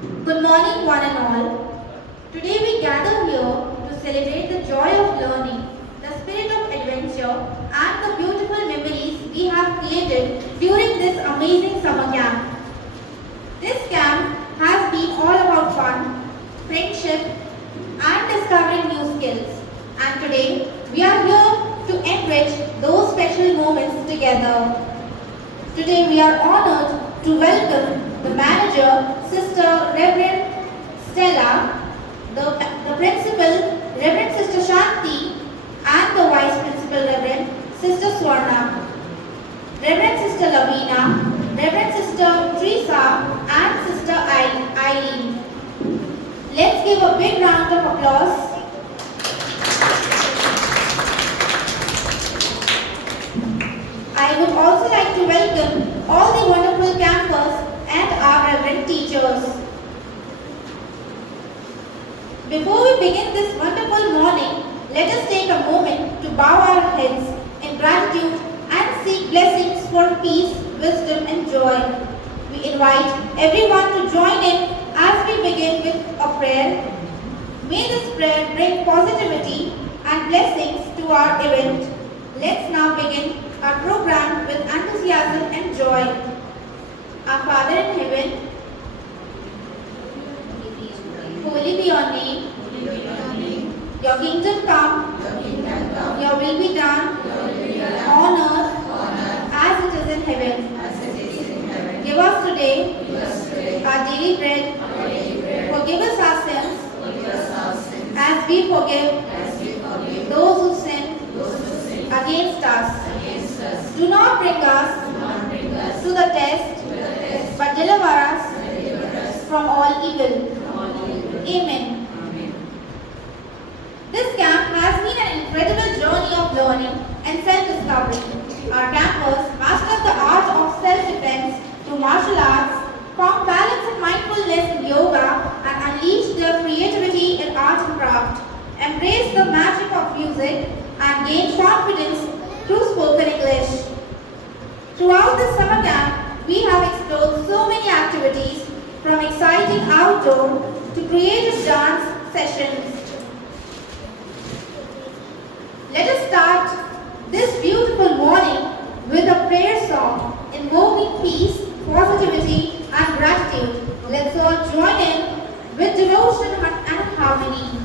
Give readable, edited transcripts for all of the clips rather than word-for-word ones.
Good morning, one and all. Today we gather here to celebrate the joy of learning, the spirit of adventure, and the beautiful memories we have created during this amazing summer camp. This camp has been all about fun, friendship, and discovering new skills. And today we are here to enrich those special moments together. Today we are honored to welcome the manager, Sister Reverend Stella, the principal, Reverend Sister Shanti, and the vice principal, Reverend Sister Swarna, Reverend Sister Lavina, Reverend Sister Teresa, and Sister Eileen. Let's give a big round of applause. I would also like to welcome all the wonderful campers and our reverend teachers. Before we begin this wonderful morning, let us take a moment to bow our heads in gratitude and seek blessings for peace, wisdom, and joy. We invite everyone to join in as we begin with a prayer. May this prayer bring positivity and blessings to our event. Let's now begin our program with enthusiasm and joy. Our Father in heaven, holy be your name. Your kingdom come. Your will be done on earth as it is in heaven. Give us today our daily bread. Forgive us our sins as we forgive those who sin against us. Do not bring us to the test, but deliver us from all evil. Amen. This camp has been an incredible journey of learning and self-discovery. Our campers mastered the art of self-defense through martial arts, found balance and mindfulness in yoga, and unleashed their creativity in art and craft, embraced the magic of music, and gained confidence through spoken English. Throughout the summer camp, we have explored so many activities, from exciting outdoor to creative dance sessions. Let us start this beautiful morning with a prayer song invoking peace, positivity, and gratitude. Let's all join in with devotion and harmony.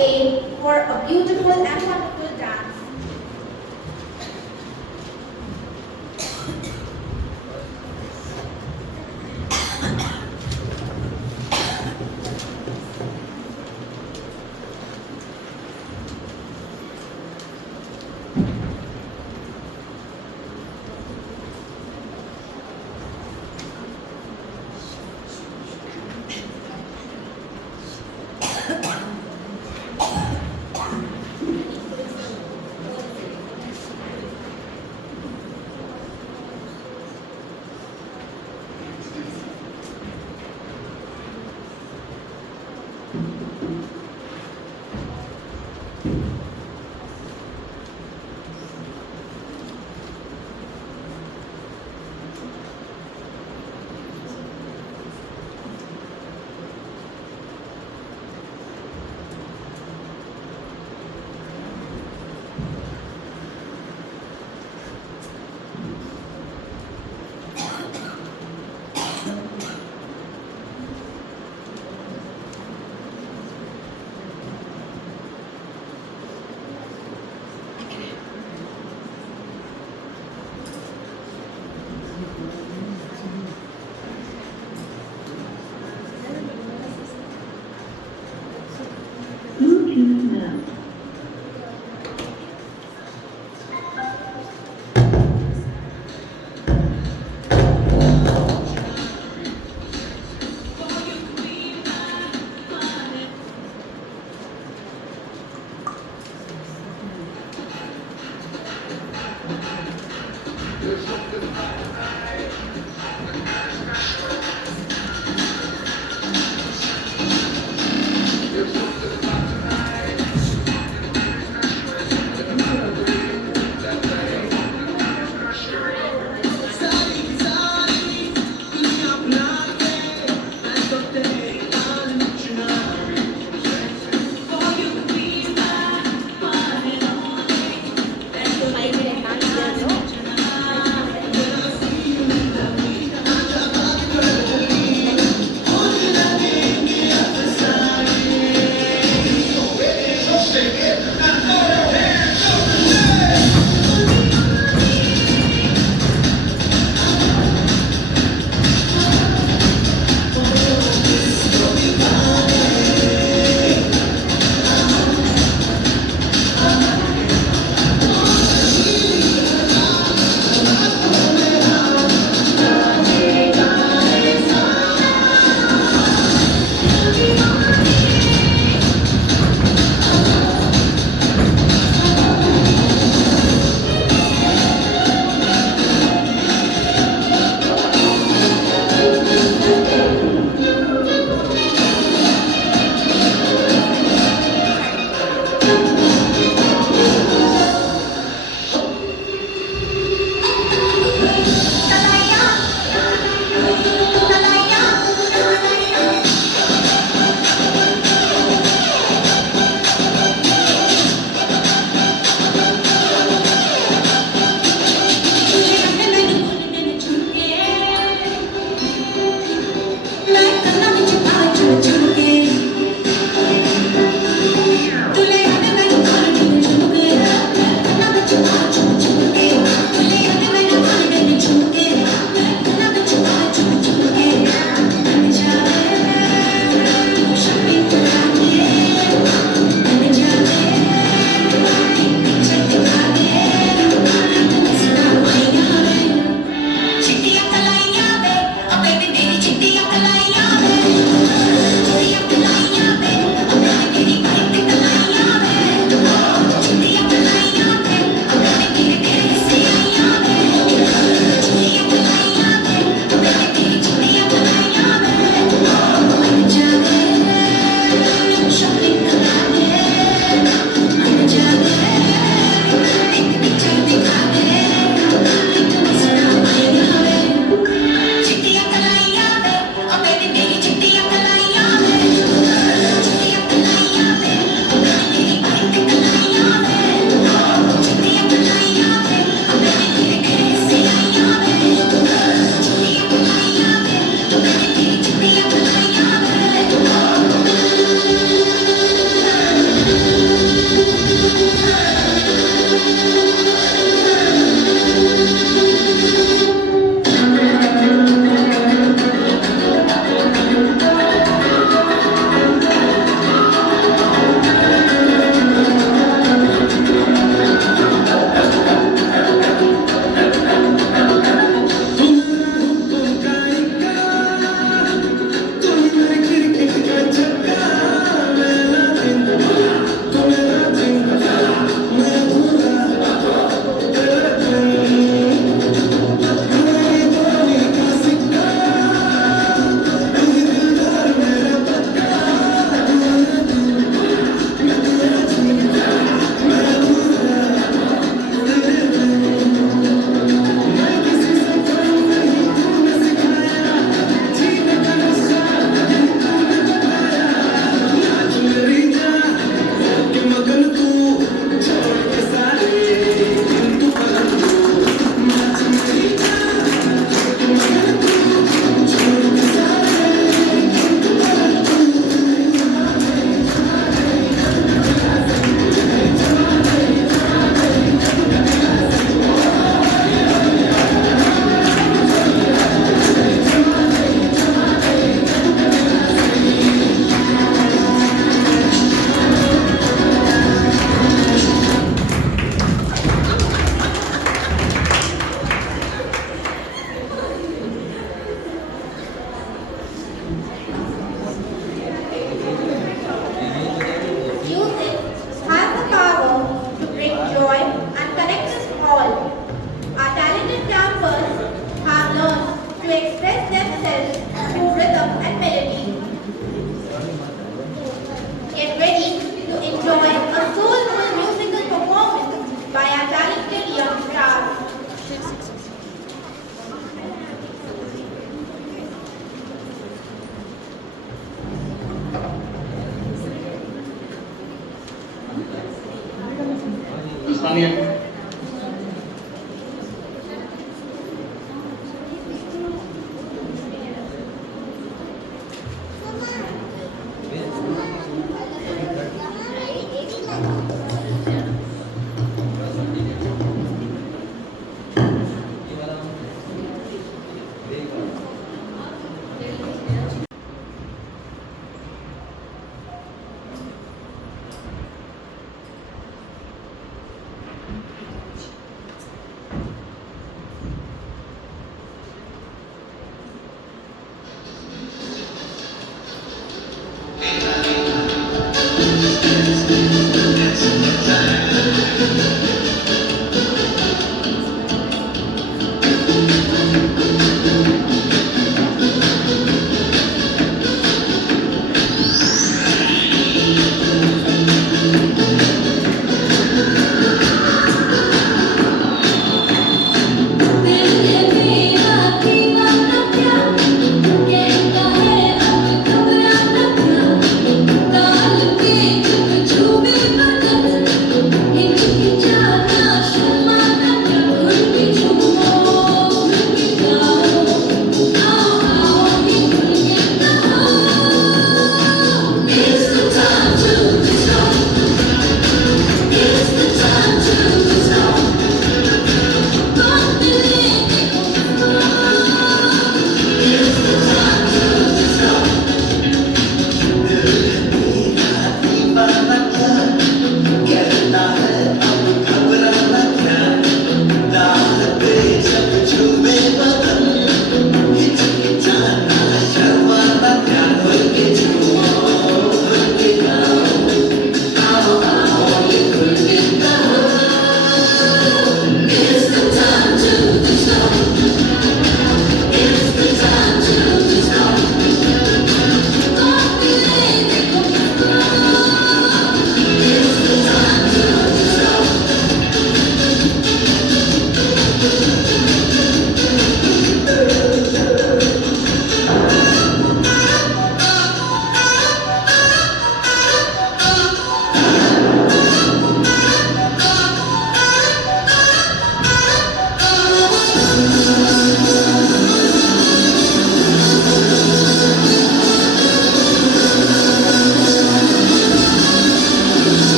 A for a beautiful and wonderful dance. to express themselves through rhythm and melody. Get ready to enjoy a soulful musical performance by our talented young stars. Tania.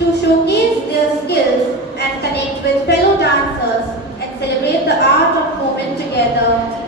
to showcase their skills and connect with fellow dancers and celebrate the art of movement together.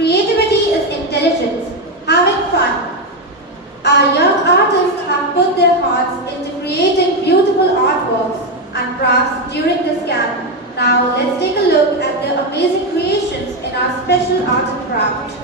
Creativity is intelligence, having fun. Our young artists have put their hearts into creating beautiful artworks and crafts during this camp. Now let's take a look at their amazing creations in our special art and craft.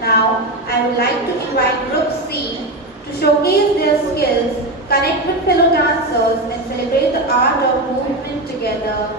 Now, I would like to invite Group C to showcase their skills, connect with fellow dancers, and celebrate the art of movement together.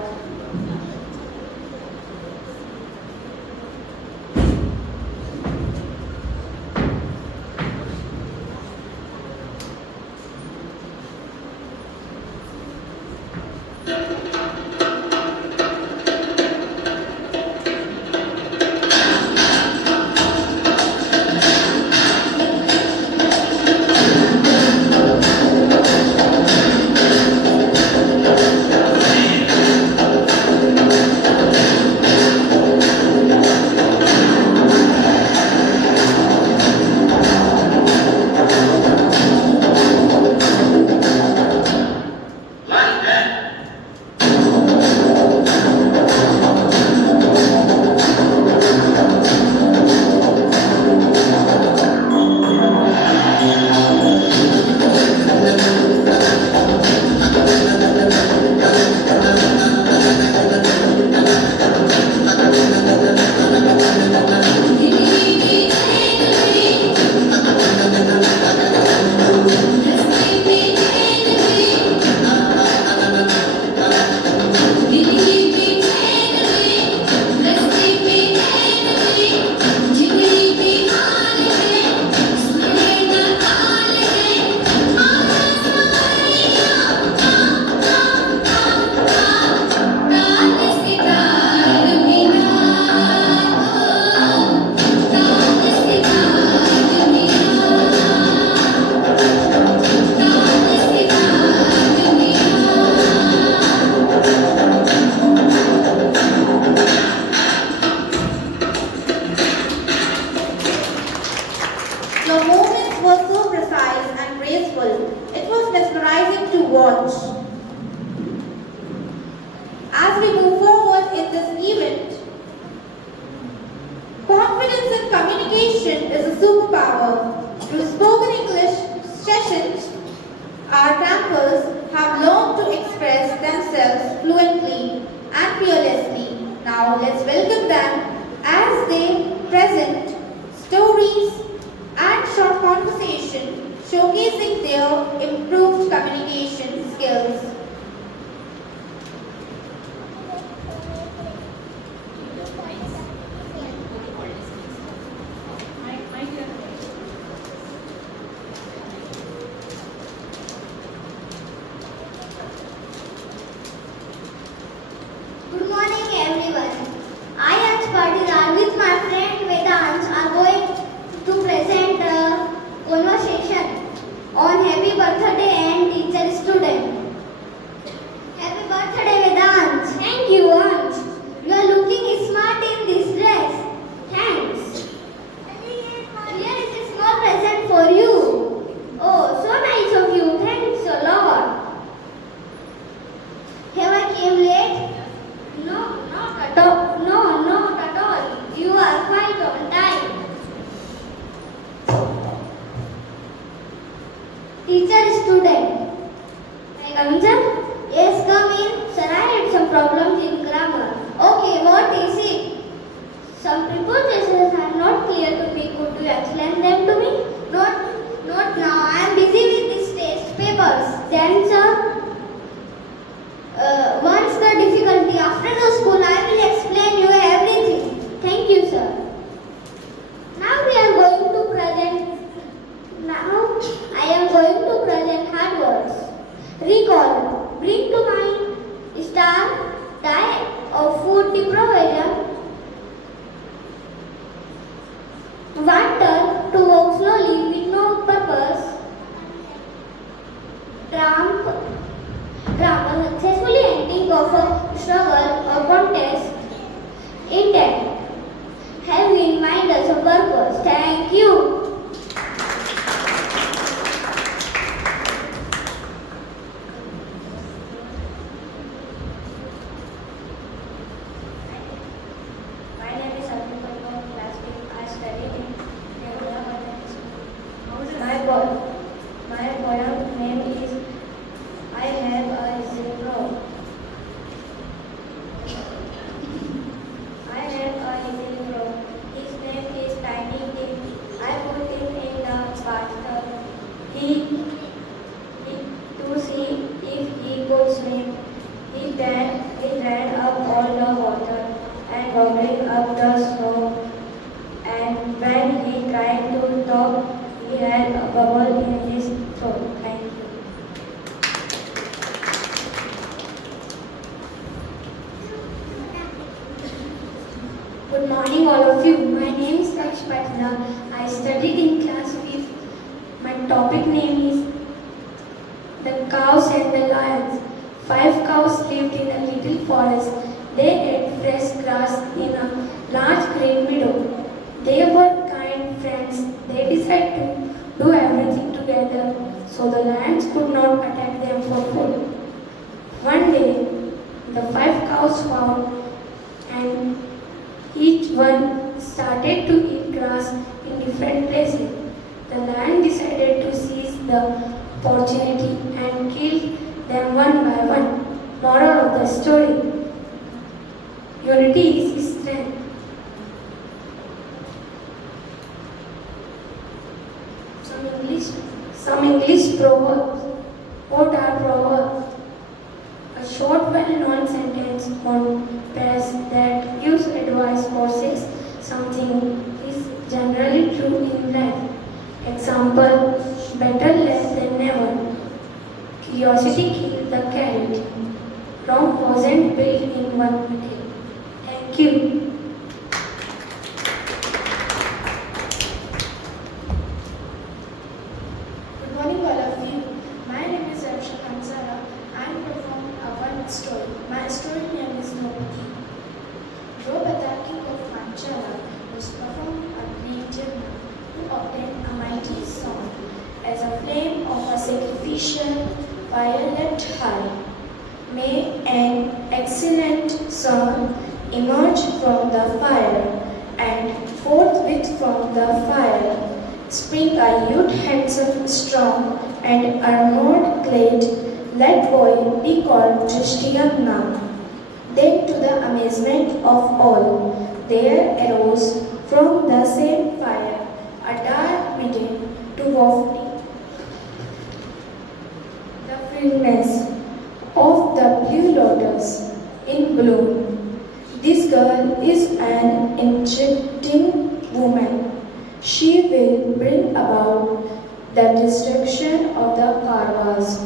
communication is a superpower. Through spoken English sessions, our campers have learned to express themselves fluently and fearlessly. Now let's welcome them as they present stories and short conversation showcasing their improved communication skills. Good morning everyone. I am Spartidan with my friend Vedans are going to present a conversation on happy birthday and teacher student. Happy birthday Vedans. Thank you Ansh. You are looking smart in this dress. Thanks. Here is a small present for you. Oh, so nice of you. Thanks a lot. Have I came late? No, not at all. No, not at all. You are quite on time. Teacher, student. May I come in, sir? Yes, come in. Sir, I had some problems in grammar. Okay, what is it? Some prepositions are not clear to me. Could you explain them to me? Not now. I am busy with these test papers. Then, sir, once the difficulty after the school, I will explain you everything. Thank you, sir. Now we are going to present. Now I am going to present hard words. Recall. Bring to mind star, diet of food deprivation. Wander to walk slowly with no purpose. Tramp. Grammar successfully ending of a struggle or contest. Intent. Have in mind as a purpose. Thank you. My name is Abdul Kalam, class 5. I study in Nevala Primary School. My poem name is I have a zero. I have a little bro. His name is Tiny Tim. I put him in the bathtub. He to see if he could swim. He ran up all the water and bubbling up the snow. And when he tried to talk, he had a bubble in his throat. Thank you. Good morning all of you. My name is Laksh Patna. I studied in class 5th. My topic name is The Cows and the Lions. 5 cows lived in a little forest. They ate fresh grass in a large green meadow. They were kind friends. They decided to do everything together so the lions could not attack them for food. One day, the 5 cows fought and each one started to eat grass in different places. The lion decided to seize the opportunity and killed them one by one. Moral of the story: unity is strength. Some English proverbs. What are proverbs? A short, well-known sentence on pairs that gives advice or says something is generally true in life. Example: better late than never. Curiosity killed the cat. Rome wasn't built in one day. Thank you. Good morning, all of you. My name is Arsha Kansara. I am performing a one story. My story name is Nobody. Draupadi, king of Panchala, was performing a great journey to obtain a mighty song. As a flame of a sacrificial fire leapt high, may an excellent song emerge from the fire, and forthwith from spring a youth handsome, strong, and armored-clad let boy be called Christian now. Then, to the amazement of all, there arose from the same fire a dark maiden to wafting the fragrance of the blue lotus in bloom. This girl is an enchanting woman. She will bring about the destruction of the Kauravas.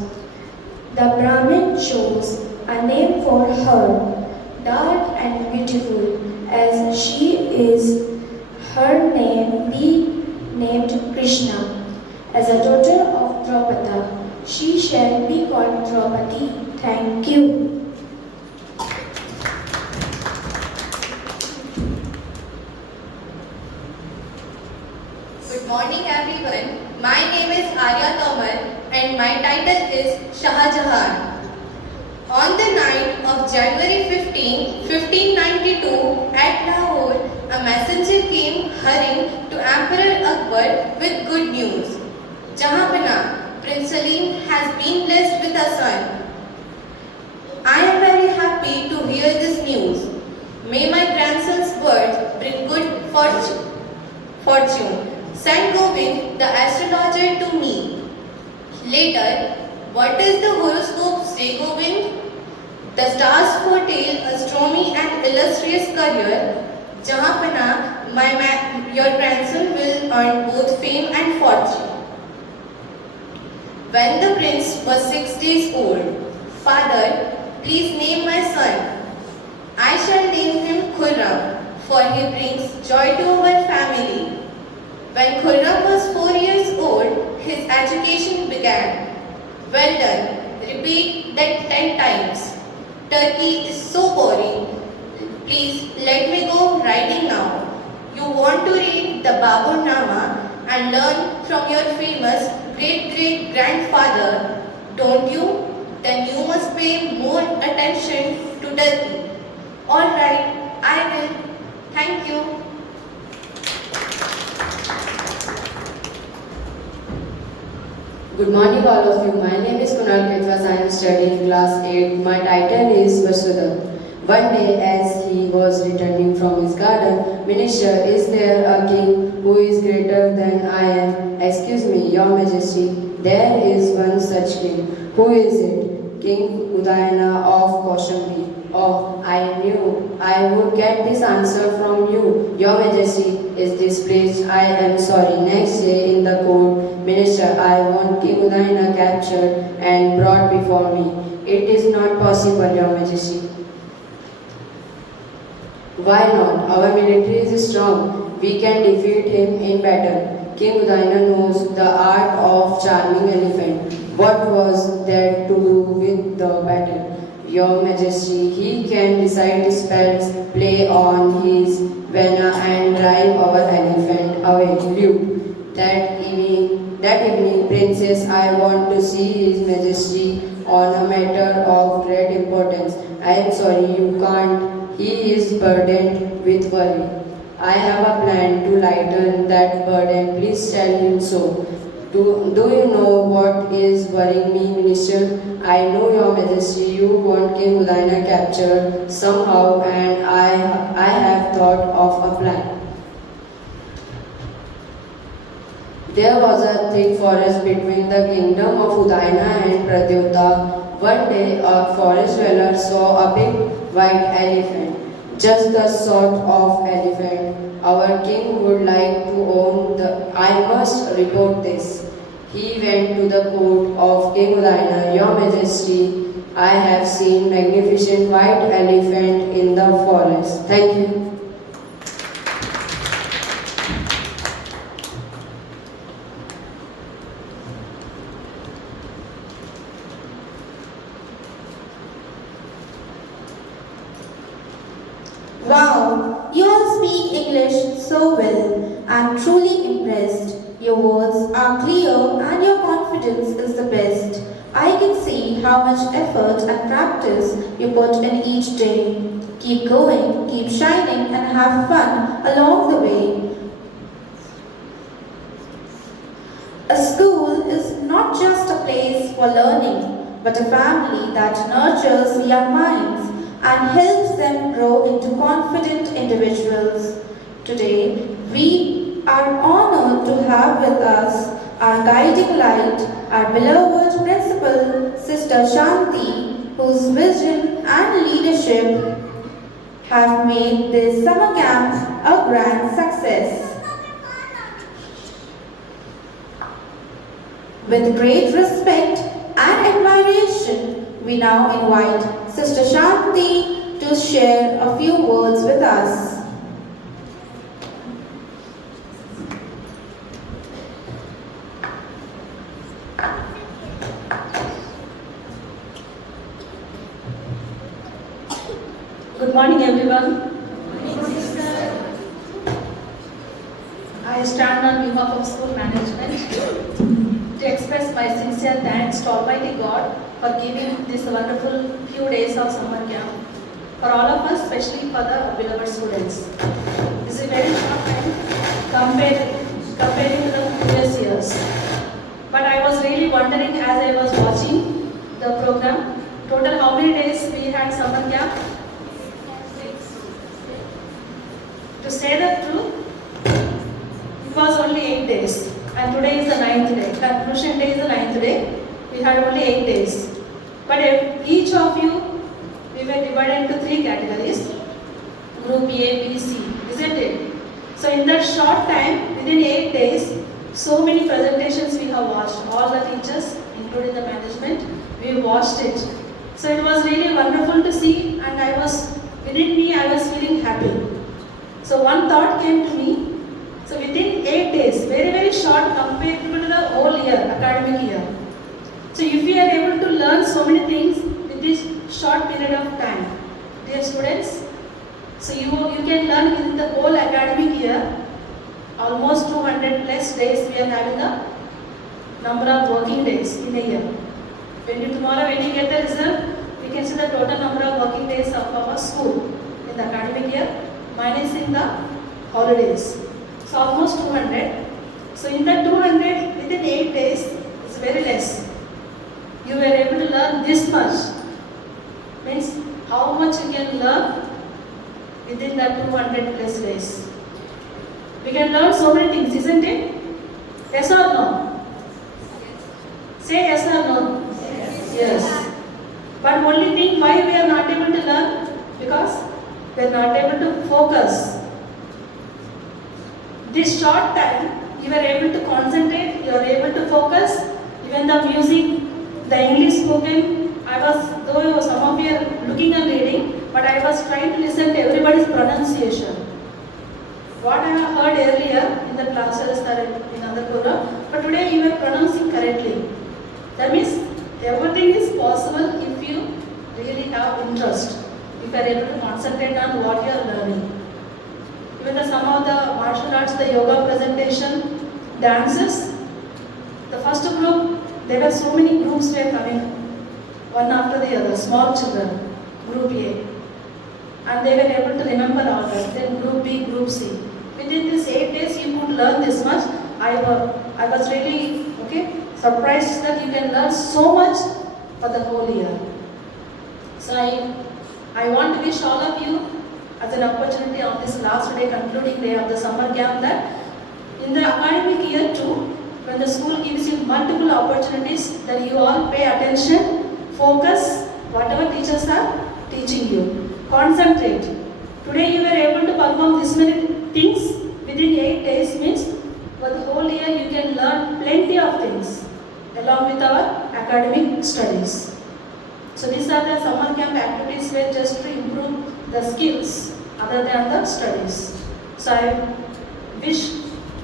The Brahmin chose a name for her, dark and beautiful as she is. Her name be named Krishna. As a daughter of Draupadi, she shall be called Draupadi. Thank you. Good morning everyone. My name is Arya Tomar and my title is Shah Jahan. On the night of January 15, 1592 at Lahore, a messenger came hurrying to Emperor Akbar with good news. Jahanpana, Prince Salim has been blessed with a son. I am very happy to hear this news. May my grandson's birth bring good fortune. Send Govind, the astrologer, to me. Later, what does the horoscope say, Govind? The stars foretell a stormy and illustrious career. Jahanpana, your grandson will earn both fame and fortune. When the prince was 6 days old, Father, please name my son. I shall name him Khurram, for he brings joy to our family. When Khurram was 4 years old, his education began. Well done. Repeat that 10 times. Turkey is so boring. Please let me go riding now. You want to read the Babur Nama and learn from your famous great-great-grandfather, don't you? Then you must pay more attention to Turkey. All right, I will. Thank you. Good morning all of you. My name is Kunal Ketwas. I am studying class 8. My title is Vasudha. One day as he was returning from his garden, Minister, is there a king who is greater than I am? Excuse me, your majesty, there is one such king. Who is it? King Udayana of Kaushambi. Oh, I knew I would get this answer from you. Your majesty is displeased. I am sorry. Next day in the court, Minister, I want King Udayana captured and brought before me. It is not possible, your majesty. Why not? Our military is strong. We can defeat him in battle. King Udayana knows the art of charming elephant. What was that to do with the battle? Your majesty, he can recite spells, play on his vena and drive our elephant away. Luke, that evening, princess, I want to see his majesty on a matter of great importance. I am sorry you can't. He is burdened with worry. I have a plan to lighten that burden. Please tell him so. Do you know what is worrying me, Minister? I know, Your Majesty, you want King Udayana captured somehow, and I have thought of a plan. There was a thick forest between the kingdom of Udayana and Pradyota. One day, a forest dweller saw a big white elephant, just the sort of elephant our king would like to own. I must report this. He went to the court of King Udayana. Your Majesty, I have seen magnificent white elephant in the forest. Thank you. Wow, you all speak English so well. I'm truly impressed. Your words are clear and your confidence is the best. I can see how much effort and practice you put in each day. Keep going, keep shining, and have fun along the way. but a family that nurtures young minds and helps them grow into confident individuals. Today, we are honored to have with us our guiding light, our beloved principal, Sister Shanti, whose vision and leadership have made this summer camp a grand success. With great respect and admiration, we now invite Sister Shanti to share a few words with us. Good morning, everyone. I stand on behalf of school management to express my sincere thanks to Almighty God for giving this wonderful few days of summer camp for all of us, especially for the beloved students. This is a very short time comparing to the previous years. But I was really wondering as I was watching the program, total how many days we had summer camp? To say the truth, it was only 8 days, and today is the 9th day. Conclusion day is the 9th day. We had only 8 days. But each of you, we were divided into 3 categories: Group A, B, C, isn't it? So in that short time, within 8 days, so many presentations we have watched. All the teachers, including the management, we watched it. So it was really wonderful to see, and within me, I was feeling happy. So one thought came to me. So within 8 days, very, very short compared to the whole year, academic year. So if we are able to learn so many things with this short period of time, dear students, so you can learn within the whole academic year, almost 200 plus days we are having the number of working days in a year. Tomorrow when you get the result, we can see the total number of working days of our school in the academic year, minus in the holidays. So almost 200. So in that 200, within 8 days, it's very less. You were able to learn this much. Means how much you can learn within that 200 plus days. We can learn so many things, isn't it? Yes or no? Say yes or no? Yes. But only thing why we are not able to learn? Because we are not able to focus. This short time, you are able to concentrate, you are able to focus. Even the music, the English spoken, though some of you are looking and reading, but I was trying to listen to everybody's pronunciation. What I have heard earlier in the classes or in other program, but today you are pronouncing correctly. That means everything is possible if you really have interest, if you are able to concentrate on what you are learning. Even some of the martial arts, the yoga presentation, dances, the first group, there were so many groups were coming, one after the other, small children, group A. And they were able to remember all that. Then group B, group C. Within these 8 days, you could learn this much. I was really surprised that you can learn so much for the whole year. So I want to wish all of you as an opportunity on this last day, concluding day of the summer camp, that in the academic year too, when the school gives you multiple opportunities, that you all pay attention, focus, whatever teachers are teaching you. Concentrate. Today you were able to perform this many things within 8 days, means for the whole year you can learn plenty of things along with our academic studies. So these are the summer camp activities were just to improve the skills other than the studies. So I wish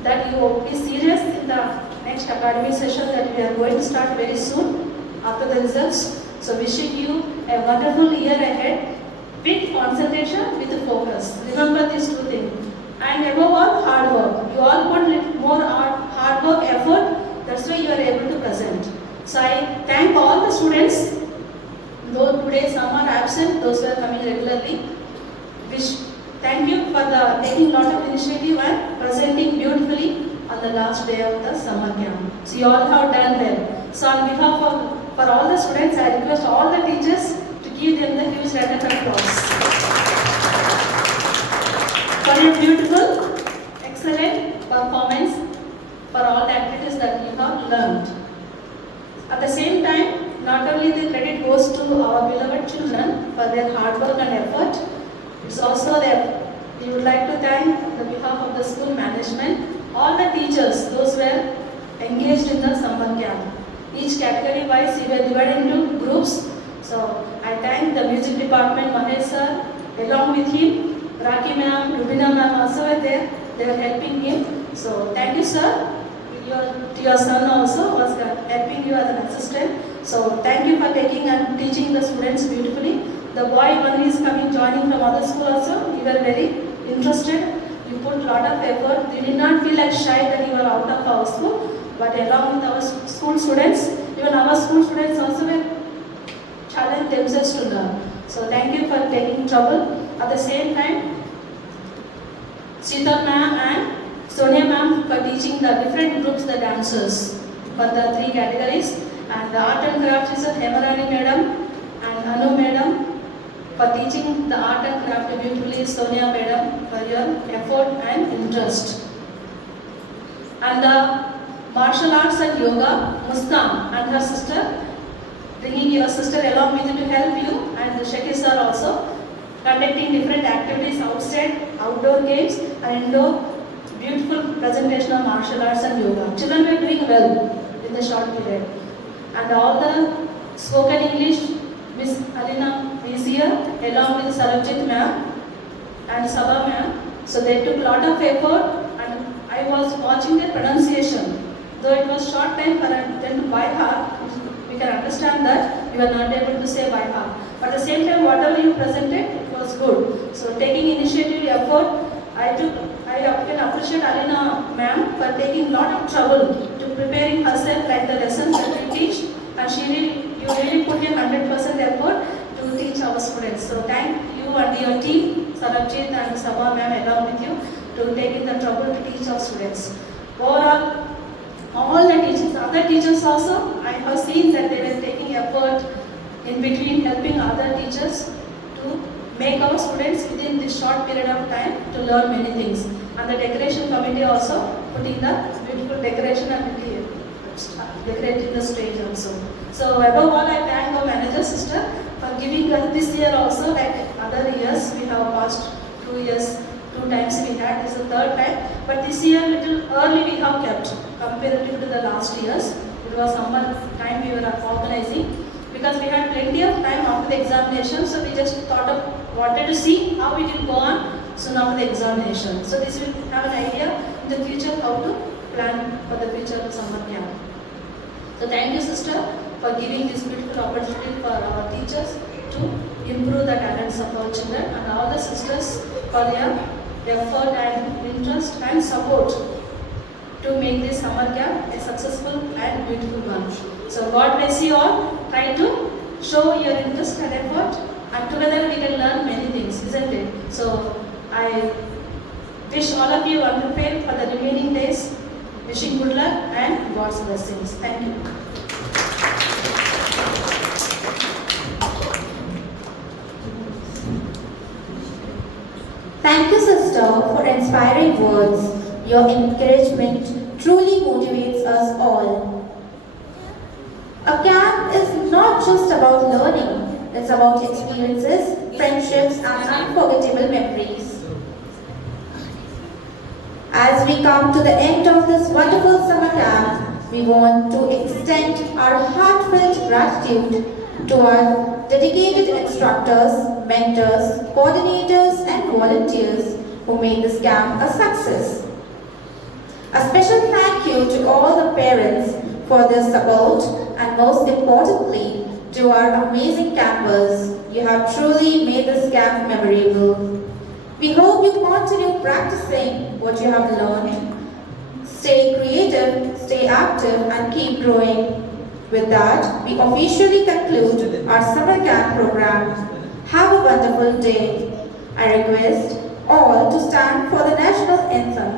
that you will be serious in the next academic session that we are going to start very soon after the results. So wishing you a wonderful year ahead with concentration, with focus. Remember these 2 things. And above all, hard work. You all put more hard work, effort, that's why you are able to present. So I thank all the students, though today some are absent, those who are coming regularly. Thank you for taking lot of initiative and presenting beautifully on the last day of the summer camp. So you all have done well. So on behalf of for all the students, I request all the teachers to give them the huge round of applause for your beautiful, excellent performance for all the activities that you have learned. At the same time, not only the credit goes to our beloved children for their hard work and effort, it's also their, we would like to thank on the behalf of the school management, all the teachers, those who were engaged in the summer camp. Each category wise, we were divided into groups. So I thank the music department, Mahesh sir, along with him, Raki ma'am, Rubina ma'am also were there. They were helping him. So thank you, sir. Your son also was helping you as an assistant. So thank you for taking and teaching the students beautifully. The boy one is coming joining from other school also. You were very interested. You put lot of effort. You did not feel like shy that you were out of our school. But along with our school students, even our school students also were challenged themselves to learn. So thank you for taking trouble. At the same time, Sheetal ma'am and Sonia ma'am for teaching the different groups, the dancers for the 3 categories. And the art and craft is Hemarani madam and Anu madam for teaching the art and craft beautifully. Sonia madam for your effort and interest. And the martial arts and yoga, Muskan and her sister, bringing your sister along with you to help you, and the Shakir sir also conducting different activities outside, outdoor games and indoor. Beautiful presentation of martial arts and yoga. Children were doing well in the short period. And all the spoken English, Miss Alina is here along with Sarabjit ma'am and Sabha ma'am. So they took lot of effort, and I was watching their pronunciation. Though it was short time for them to by heart, we can understand that you are not able to say by heart. But at the same time, whatever you presented, it was good. So taking initiative, effort, I can appreciate Alina ma'am for taking lot of trouble to preparing herself like the lessons that we teach, and you really put your 100% effort to teach our students. So thank you and your team, Sarabjit and Sabha ma'am along with you to taking the trouble to teach our students. Overall, all the teachers, other teachers also, I have seen that they were taking effort in between helping other teachers to make our students within this short period of time to learn many things. And the decoration committee also putting the beautiful decoration and decorating the stage also. So above all, I thank our manager sister for giving us this year also, like other years we have passed 2 years, 2 times we had, this is the 3rd time. But this year little early we have kept comparative to the last years. It was summer time we were organizing because we had plenty of time after the examination. So we just wanted to see how it will go on soon after the examination. So this will have an idea in the future how to plan for the future summer camp. So thank you sister for giving this beautiful opportunity for our teachers to improve the talents of our children, and all the sisters for their effort and interest and support to make this summer camp a successful and beautiful one. So God bless you all. Try to show your interest and effort, and together we can learn many things, isn't it? So I wish all of you unprepared for the remaining days. Wishing good luck and God's blessings. Thank you. Thank you, sister, for inspiring words. Your encouragement truly motivates us all. A camp is not just about learning, it's about experiences, friendships, and unforgettable memories. As we come to the end of this wonderful summer camp, we want to extend our heartfelt gratitude to our dedicated instructors, mentors, coordinators, and volunteers who made this camp a success. A special thank you to all the parents for their support, and most importantly, to our amazing campers. You have truly made this camp memorable. We hope you continue practicing what you have learned. Stay creative, stay active, and keep growing. With that, we officially conclude our summer camp program. Have a wonderful day. I request all to stand for the national anthem.